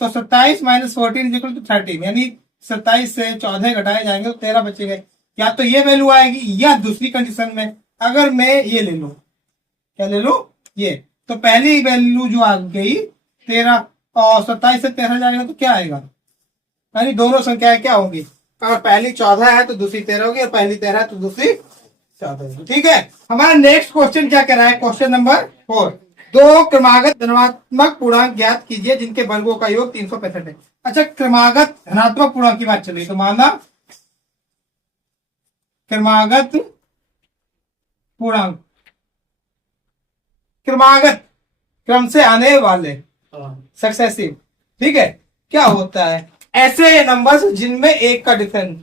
तो 27 माइनस 14 इक्वल टू 13, यानी 27 से 14 घटाए जाएंगे तो 13 बचेगा। या तो ये वैल्यू आएगी, या दूसरी कंडीशन में अगर मैं ये ले लूं, क्या ले लूं, ये तो पहली वैल्यू जो आ गई 13 और 27 से 13 जाएगा तो क्या आएगा, यानी दोनों संख्याएं क्या होंगी, अगर पहली 14 है तो दूसरी 13 होगी और पहली 13 है तो दूसरी 14 होगी। ठीक है, हमारा नेक्स्ट क्वेश्चन क्या कह रहा है, क्वेश्चन नंबर 4, दो क्रमागत धनात्मक पूर्णांक ज्ञात कीजिए जिनके वर्गों का योग 365 है। अच्छा, क्रमागत धनात्मक पूर्णांक की बात चल रही, तो माना क्रमागत पूर्णांक, क्रमागत क्रम से आने वाले, सक्सेसिव। ठीक है, क्या होता है, ऐसे नंबर्स जिनमें एक का डिफरेंस,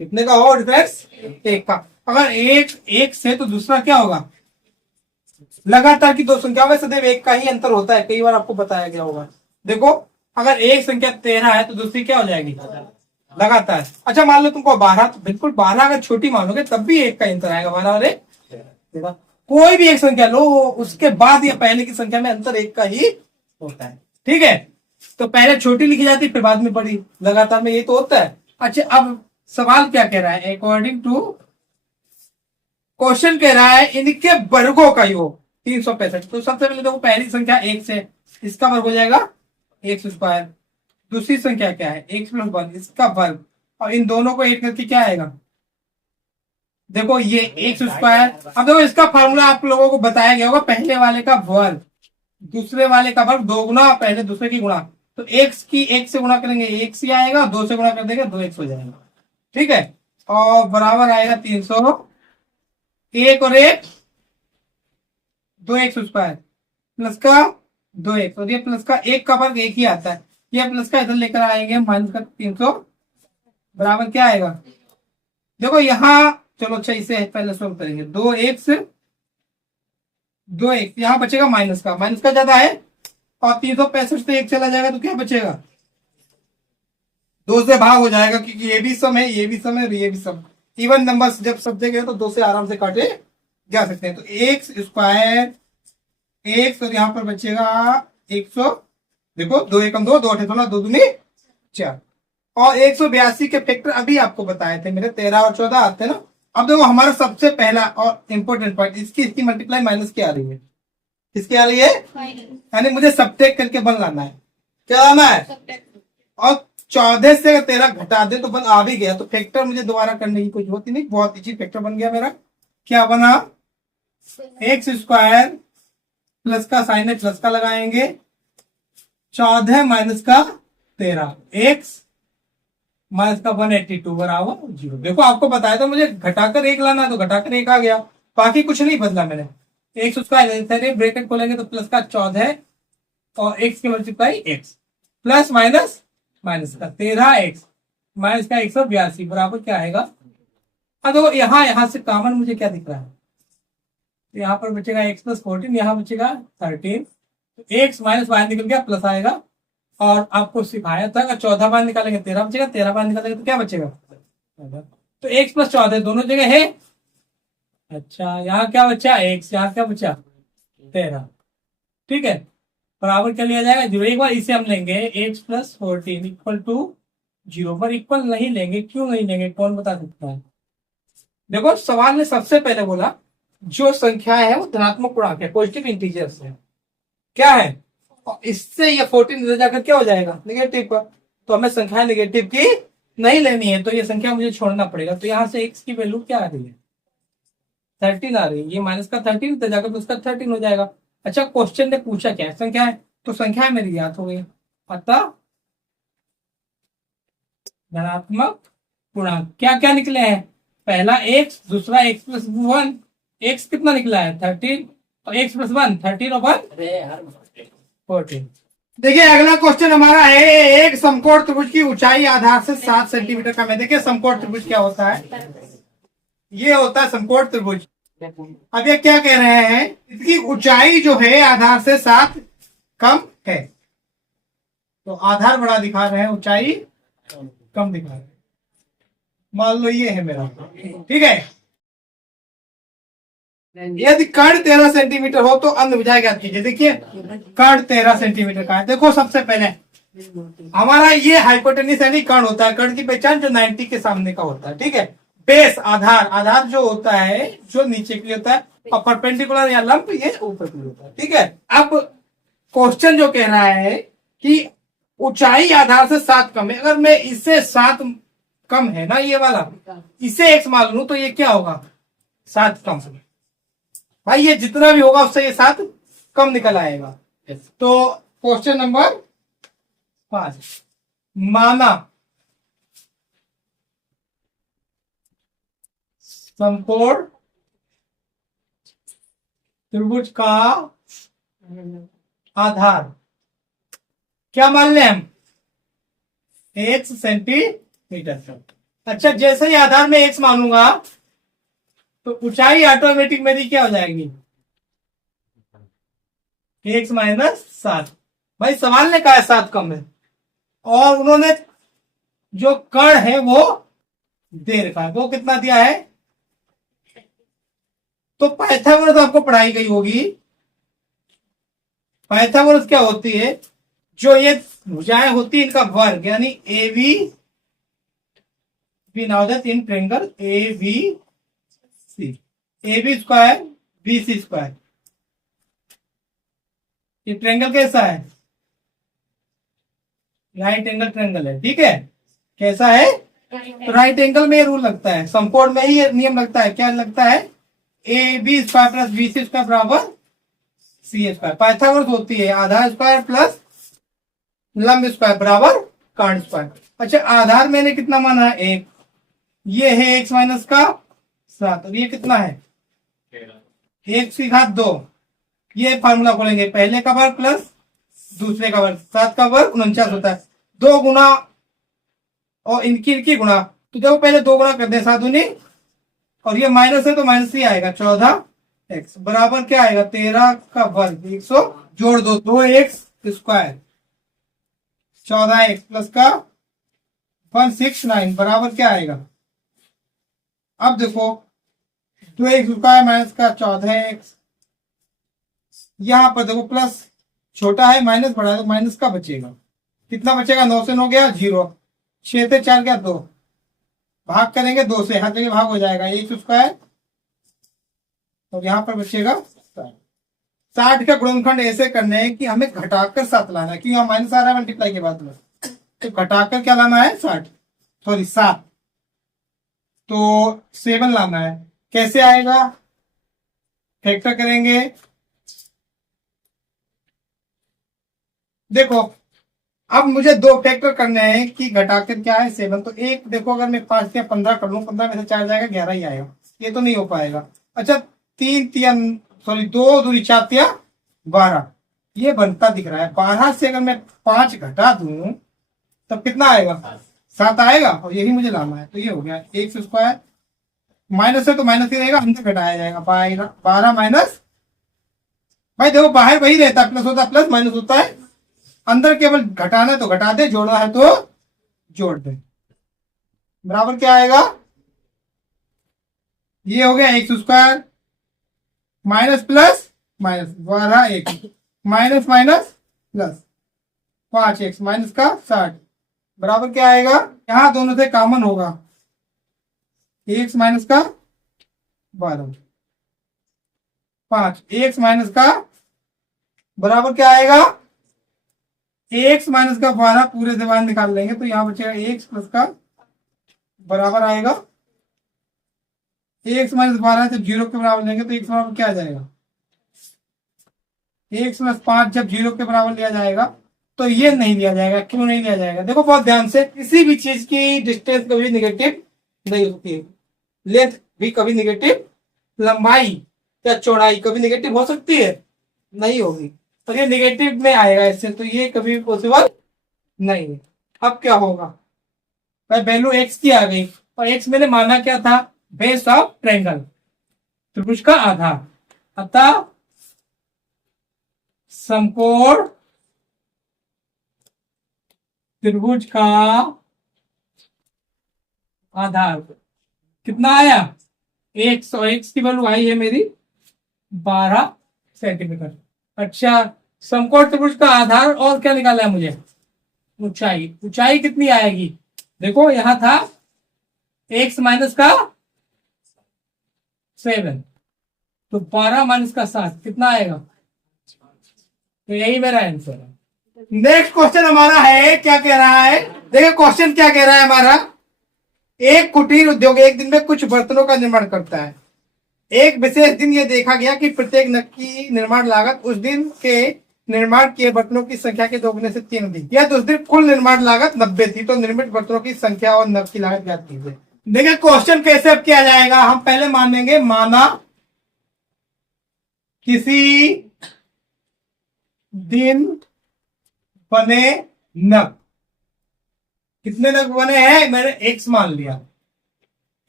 कितने का हो डिफरेंस, एक का। अगर एक से तो दूसरा क्या होगा, लगातार की दो संख्या में सदैव एक का ही अंतर होता है, कई बार आपको बताया गया होगा। देखो, अगर एक संख्या 13 है तो दूसरी क्या हो जाएगी, लगातार। अच्छा, मान लो तुमको 12, तो बिल्कुल 12 अगर छोटी मानोगे तब भी एक का अंतर आएगा, 12 और 1। कोई भी एक संख्या लो, उसके बाद या पहले की संख्या में अंतर एक का ही होता है। ठीक है, तो पहले छोटी लिखी जाती फिर बाद में बड़ी, लगातार में ये तो होता है। अच्छा, अब सवाल क्या कह रहा है, अकॉर्डिंग टू क्वेश्चन कह रहा है इनके वर्गों का योग 365। तो सबसे पहले देखो, पहली संख्या 1 से, इसका वर्ग हो जाएगा x स्क्वायर। दूसरी संख्या क्या है, x + 1, इसका वर्ग, और इन दोनों को ऐड करके क्या आएगा, देखो ये x स्क्वायर। अब देखो, इसका फॉर्मूला आप लोगों को बताया गया होगा, पहले वाले का वर्ग दूसरे वाले का वर्ग 2 गुना पहले दूसरे की गुणा, तो x की 1 से गुणा करेंगे 1 ही आएगा, 2 से गुणा कर देंगे 2x हो जाएगा। ठीक है, और बराबर आएगा 301 और 1 2x स्क्वायर प्लस का 2x, और ये प्लस का 1 का वर्ग 1 ही आता है, ये प्लस का इधर लेकर आएंगे माइनस का 300 बराबर क्या आएगा, देखो यहाँ, चलो अच्छा इसे पहले सोल्व करेंगे, 2x यहाँ बचेगा माइनस का ज्यादा है, और 365 से 1 चला जाएगा तो क्या बचेगा, 2 से भाग हो जाएगा, क्योंकि ये भी सम है, ये भी सम है और ये भी सम। इवन नंबर्स जब सब जगह तो 2 से आराम से काटे जा सकते हैं। तो x स्क्वायर x, और यहाँ पर बचेगा 100, देखो 2 एकम 2, 2 अठे 16, 2 दूनी 4, और 182 के फैक्टर अभी आपको बताए थे मेरे, 13 और 14 आते हैं ना। अब देखो, हमारा सबसे पहला और इंपॉर्टेंट पॉइंट, इसकी मल्टीप्लाई माइनस क्या आ रही है, किसकी आ रही है, यानी मुझे सबट्रैक्ट करके बन लाना है, क्या लाना है, और 14 से 13 घटा दे तो बन आ भी गया, तो फैक्टर मुझे दोबारा करने की कोई जरूरत ही नहीं, बहुत इजी फैक्टर बन गया मेरा। क्या बना, x स्क्वायर प्लस का साइन है, प्लस का लगाएंगे 14 माइनस का 13, x माइनस का 182 बराबर 0। देखो, आपको बताया था मुझे घटाकर 1 लाना है, तो घटाकर 1 आ गया, बाकी कुछ नहीं बदला मैंने। x स्क्वायर ब्रैकेट खोलेंगे तो प्लस का 14 और x की multiply x, plus minus minus का 13x माइनस का 182 बराबर क्या आएगा। अब देखो, यहां से कॉमन मुझे क्या दिख रहा है, तो यहाँ पर बचेगा x + 14, यहाँ बचेगा 13, तो x माइनस बाहर निकल गया, प्लस आएगा। और आपको सिखाया था अगर 14 बाहर निकालेंगे 13 बचेगा, 13 बाहर निकालेंगे तो क्या बचेगा, तो x + 14 दोनों जगह है। अच्छा, यहाँ क्या बचा x, यहाँ क्या बचा 13। ठीक है, बराबर क्या लिया जाएगा 0। एक बार इसे हम लेंगे x + 14 = 0, पर इक्वल नहीं लेंगे, क्यों नहीं लेंगे, कौन बता सकता है। देखो, सवाल ने सबसे पहले बोला जो संख्या है वो धनात्मक पूर्णांक है, पॉजिटिव इंटीजर्स है, क्या है, और इससे ये 14 इधर जाकर क्या हो जाएगा, नेगेटिव पर, तो हमें संख्या नेगेटिव की नहीं लेनी है, तो ये संख्या मुझे छोड़ना पड़ेगा। तो यहाँ से x की वैल्यू क्या आ रही है, 13 आ रही है, ये माइनस का 13 इधर जाकर तो उसका 13 हो जाएगा। अच्छा, क्वेश्चन ने पूछा क्या संख्या है, तो संख्या मेरी याद हो गई, अतः धनात्मक पूर्णांक क्या क्या निकले हैं, पहला x, दूसरा x + 1, x कितना निकला है 13, और x + 1 13 और 1 14। देखिए, अगला क्वेश्चन हमारा है, एक समकोण त्रिभुज की ऊंचाई आधार से 7 सेंटीमीटर कम है। देखिए, समकोण त्रिभुज क्या होता है, ये होता है समकोण त्रिभुज। अब ये क्या कह रहे हैं, इसकी ऊंचाई जो है आधार से 7 कम है, तो आधार बड़ा दिखा रहे हैं, ऊंचाई कम दिखा रहे हैं। मान लो ये है मेरा, ठीक है, यदि कर्ण 13 सेंटीमीटर हो तो अंधभुजा ज्ञात कीजिए। देखिए, कर्ण 13 सेंटीमीटर का है। देखो, सबसे पहले हमारा ये हाइपोटेन्यूस यानी कर्ण होता है, कर्ण की पहचान जो 90 के सामने का होता है, ठीक है। बेस आधार, आधार जो होता है जो नीचे के लिए होता है, और परपेंडिकुलर या लंब ये ऊपर के लिए होता है। ठीक है, अब क्वेश्चन जो कह रहा है कि ऊंचाई आधार से 7 कम है, अगर मैं इससे 7 कम है ना ये वाला, इसे x मान लूं तो ये क्या होगा 7 कम। भाई ये जितना भी होगा उससे ये 7 कम निकल आएगा। तो क्वेश्चन नंबर 5, माना समकोण त्रिभुज का आधार क्या मान लें हम, 1 सेंटीमीटर। अच्छा, जैसे ही आधार में x मानूंगा तो ऊंचाई ऑटोमेटिक मेरी क्या हो जाएगी, x माइनस 7। भाई सवाल ने कहा है 7 कम है, और उन्होंने जो कण है वो दे रखा है, वो कितना दिया है। तो पाइथागोरस आपको पढ़ाई गई होगी। पाइथागोरस क्या होती है, जो ये भुजाएं होती है इनका वर्ग, यानी A B now that in triangle A B square B C square. ये ट्रायंगल कैसा है, राइट एंगल ट्रायंगल है। ठीक है, कैसा है, तो राइट एंगल में ये रूल लगता है, समकोण में ही ये नियम लगता है। क्या लगता है, A B square plus B C square बराबर सी स्क्वायर। पाइथागोरस होती है आधार स्क्वायर प्लस लंब स्क्वायर बराबर कर्ण स्क्वायर। अच्छा, आधार मैंने कितना माना है 1, ये है x माइनस का 7, और ये कितना है 1 की घात 2। ये फार्मूला खोलेंगे, पहले का वर्ग प्लस दूसरे का वर्ग, 7 का वर्ग 49 होता है, 2 गुना और इनकी गुणा। तो देखो पहले 2 गुना कर दे 7 दूनी, और ये माइनस है तो माइनस ही आएगा, 14x बराबर क्या आएगा 13 का वर्ग 100 जोड़ दो 2x स्क्वायर, 14x प्लस का 169 बराबर क्या आएगा। अब देखो 2x स्क्वायर माइनस का 14x, यहां पर देखो प्लस छोटा है माइनस बड़ा है, तो माइनस का बचेगा, कितना बचेगा 9 से 9 गया 0, 6 से 4 गया 2, भाग करेंगे 2 से, हर जगह भाग हो जाएगा, x स्क्वायर, और यहां पर बचेगा 60 का गुणनखंड ऐसे करने हैं कि हमें घटाकर 7 लाना है, क्योंकि यहाँ माइनस आ रहा है मल्टीप्लाई के बाद में, तो घटाकर क्या लाना है 7, तो 7 लाना है। कैसे आएगा, फैक्टर करेंगे, देखो अब मुझे 2 फैक्टर करने हैं कि घटाकर क्या है 7, तो एक देखो अगर मैं 5 या 15 कर लूं, 15 में से 4 जाएगा 11 ही आएगा, ये तो नहीं हो पाएगा। अच्छा 2 दूनी 4 या 12, ये बनता दिख रहा है, 12 से अगर मैं 5 घटा दूं तब कितना आएगा 7 आएगा, और यही मुझे लाना है। तो ये हो गया x स्क्वायर, माइनस है तो माइनस ही रहेगा, अंदर घटाया जाएगा 12 माइनस, भाई देखो बाहर वही रहता है, प्लस होता है प्लस, माइनस होता है, अंदर केवल घटाना है तो घटा दे, जोड़ना है तो जोड़ दे, बराबर क्या आएगा, ये हो गया x square minus plus minus 12 x minus minus plus 5x minus का 60 बराबर क्या आएगा, यहां दोनों से कॉमन होगा x माइनस का 12, 5 x माइनस का बराबर क्या आएगा, x माइनस का 12 पूरे से बाहर निकाल लेंगे तो यहां बचेगा x प्लस का बराबर आएगा, x माइनस 12 जब 0 के बराबर लेंगे तो x बराबर क्या आ जाएगा, x प्लस 5 जब 0 के बराबर लिया जाएगा तो ये नहीं लिया जाएगा। क्यों नहीं लिया जाएगा, देखो बहुत ध्यान से, किसी भी चीज की डिस्टेंस कभी निगेटिव नहीं होती है, लेंथ भी कभी निगेटिव, लंबाई या चौड़ाई कभी निगेटिव हो सकती है, नहीं होगी, तो ये निगेटिव में आएगा इससे, तो ये कभी पॉसिबल नहीं है। अब क्या होगा, भाई वैल्यू x की आ गई, और x मैंने माना क्या था, बेस ऑफ ट्रायंगल, त्रिभुज का आधार, अतः समकोण त्रिभुज का आधार कितना आया, x, और x की वैल्यू आई है मेरी 12 सेंटीमीटर। अच्छा, समकोण त्रिभुज का आधार और क्या निकाला है मुझे, ऊंचाई, ऊंचाई कितनी आएगी, देखो यहां था x माइनस का 7, तो 12 माइनस का 7 कितना आएगा? तो यही मेरा आंसर है। नेक्स्ट क्वेश्चन हमारा है, क्या कह रहा है, देखिए क्वेश्चन क्या कह रहा है हमारा। एक कुटीर उद्योग एक दिन में कुछ बर्तनों का निर्माण करता है। एक विशेष दिन यह देखा गया कि प्रत्येक नग की निर्माण लागत उस दिन के निर्माण किए बर्तनों की संख्या के दोगुने से 3 अधिक, या तो उस दिन कुल निर्माण लागत 90 थी, तो निर्मित बर्तनों की संख्या और नग की लागत ज्ञात कीजिए। देखिए क्वेश्चन कैसे अब किया जाएगा, हम पहले मानेंगे माना किसी दिन बने नग, कितने नग बने हैं, मैंने एक्स मान लिया।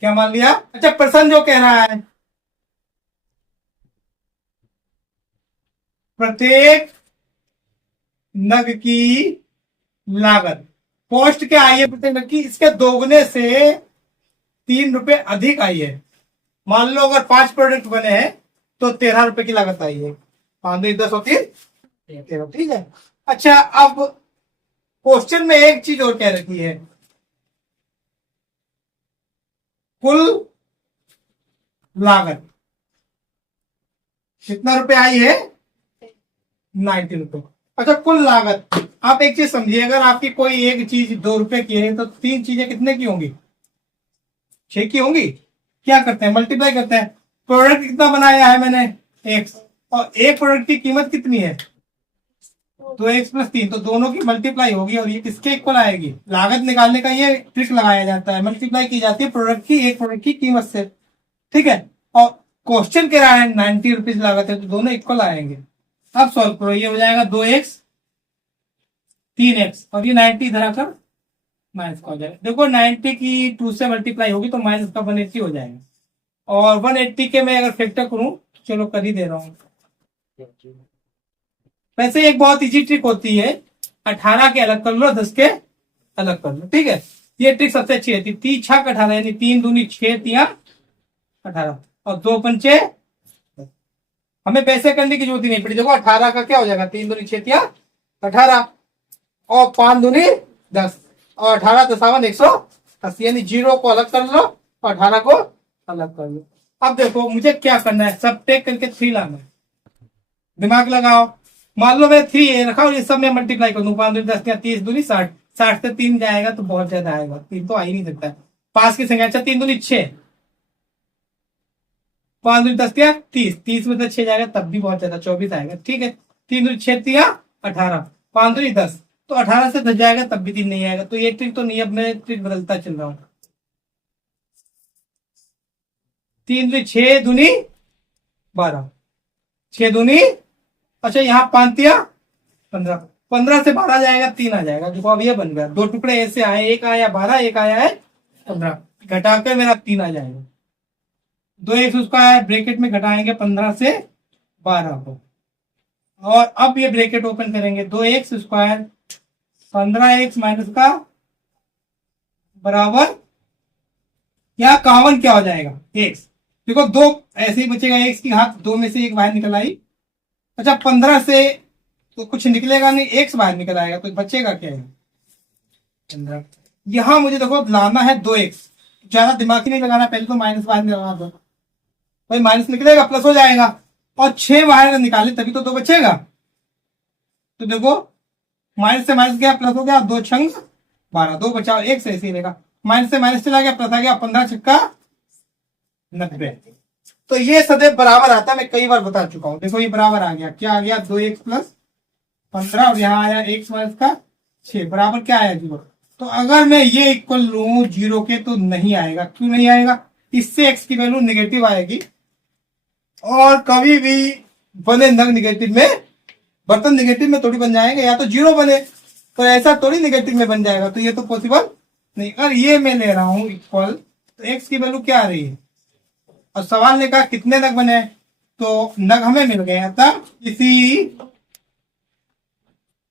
क्या मान लिया? अच्छा प्रश्न जो कह रहा है प्रत्येक नग की लागत, कॉस्ट क्या आई है प्रत्येक नग की, इसके दोगुने से 3 रुपए अधिक आई है। मान लो अगर 5 प्रोडक्ट बने हैं तो 13 रुपए की लागत आई है। 5 2 10 होती है 13, ठीक है। अच्छा अब क्वेश्चन में एक चीज और क्या रखी है, कुल लागत कितना रुपए आई है? 90 रुपए। अच्छा कुल लागत, आप एक चीज समझिए, अगर आपकी कोई एक चीज 2 रुपए की है तो 3 चीजें कितने की होंगी? 6 की होंगी। क्या करते हैं, मल्टीप्लाई करते हैं। प्रोडक्ट कितना बनाया है मैंने? एक्स, और एक प्रोडक्ट की कीमत कितनी है? 2x + 3, तो दोनों की मल्टीप्लाई होगी और ये किसके इक्वल आएगी? लागत निकालने का ये ट्रिक लगाया जाता है, मल्टीप्लाई की जाती है प्रोडक्ट की एक प्रोडक्ट की कीमत से, ठीक है। और क्वेश्चन कह रहा है 90 रुपीज लागत है, तो दोनों इक्वल आएंगे। अब सॉल्व करो, ये हो जाएगा 2x 3x, और ये 90 इधर आकर माइनस का हो जाएगा। देखो 90 की 2 से मल्टीप्लाई होगी तो माइनस का 180 हो जाएगा, और 180 के मैं अगर फैक्टर करूं, चलो कर ही दे रहा हूं। वैसे एक बहुत इजी ट्रिक होती है, 18 के अलग कर लो, 10 के अलग कर लो, ठीक है। ये ट्रिक सबसे अच्छी रहती है। 3 6 18, यानी 3 दूनी 6 3 18, और 2 पंचे, हमें पैसे करने की जरूरत ही नहीं पड़ी। देखो 18 का क्या हो जाएगा, 3 दूनी 6 3 18, और 5 दूनी 10, और 18 दसावन 180, यानी 0 को अलग कर लो और 18 को अलग कर लो। अब देखो मुझे क्या करना है, सब टेक करके 3 लाना है, दिमाग लगाओ। मान लो मैं 3 रखा और ये सब मैं मल्टीप्लाई कर दूं, 5 दूनी 10 30 दूनी 60, 60 से 3 जाएगा तो बहुत ज्यादा आएगा, 3 तो आ ही नहीं सकता है। 5 की संख्या, अच्छा 3 दूनी 6, 5 दूनी 10 30, 30 में से 6 जाएगा तब भी बहुत ज्यादा 24 आएगा, ठीक है। 3 दूनी 6 18, 5 दूनी 10, तो 18 से 10 जाएगा तब भी 3 नहीं आएगा, तो ये ट्रिक तो नहीं, अब मैं ट्रिक बदलता चल रहा हूं। 3 दूनी 6 दूनी 12, 6 दूनी, अच्छा यहाँ 5 15, 15 से 12 जाएगा 3 आ जाएगा। देखो अब ये बन गया, 2 टुकड़े ऐसे आए, एक आया 12, एक आया है 15, घटाकर मेरा 3 आ जाएगा। 2x उसका है, ब्रैकेट में घटाएंगे 15 से 12 को, और अब ये ब्रैकेट ओपन करेंगे, 2x² 15x माइनस का बराबर, यहाँ 51 क्या हो जाएगा? x। देखो 2 ऐसे ही बचेगा, x की घात 2 में से 1 बाहर निकल आई। अच्छा 15 से तो कुछ निकलेगा नहीं, x बाहर निकल आएगा, तो बचेगा क्या है? 15। यहां मुझे देखो लाना है 2x, ज्यादा दिमाग ही नहीं लगाना, पहले तो माइनस बाहर निकालना दो, भाई माइनस निकलेगा प्लस हो जाएगा, और 6 बाहर निकाले तभी तो 2 बचेगा। तो देखो माइनस से माइनस गया प्लस हो गया, 2 छंग 12, 2 बचा, 1 से ऐसे ही रहेगा, माइनस से माइनस चला गया प्लस आ गया, 15 छक्का 90। तो ये सदैव बराबर आता है, मैं कई बार बता चुका हूं। देखो ये बराबर आ गया, क्या आ गया? 2x + 15, और यहाँ आया x माइनस का 6 बराबर क्या आया? 0। तो अगर मैं ये इक्वल लूं 0 के तो नहीं आएगा। क्यों नहीं आएगा? इससे x की वैल्यू निगेटिव आएगी, और कभी भी बने नग निगेटिव में, बर्तन निगेटिव में थोड़ी बन जाएंगे, या तो 0 बने, तो ऐसा थोड़ी निगेटिव में बन जाएगा, तो ये तो पॉसिबल नहीं। अगर ये मैं ले रहा हूं इक्वल, तो x की वैल्यू क्या आ रही है? और सवाल ने कहा कितने नग बने, तो नग हमें मिल गए, अतः इसी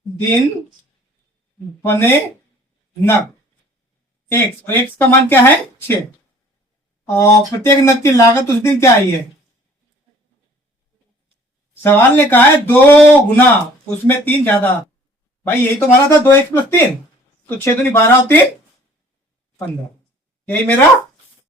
दिन बने नग x, और x का मान क्या है? 6, और प्रत्येक नग की लागत उस दिन क्या आई है? सवाल ने कहा है 2 गुना, उसमें 3 ज्यादा, भाई यही तो माना था 2x + 3, तो 6 दूनी 12 और 3 15, यही मेरा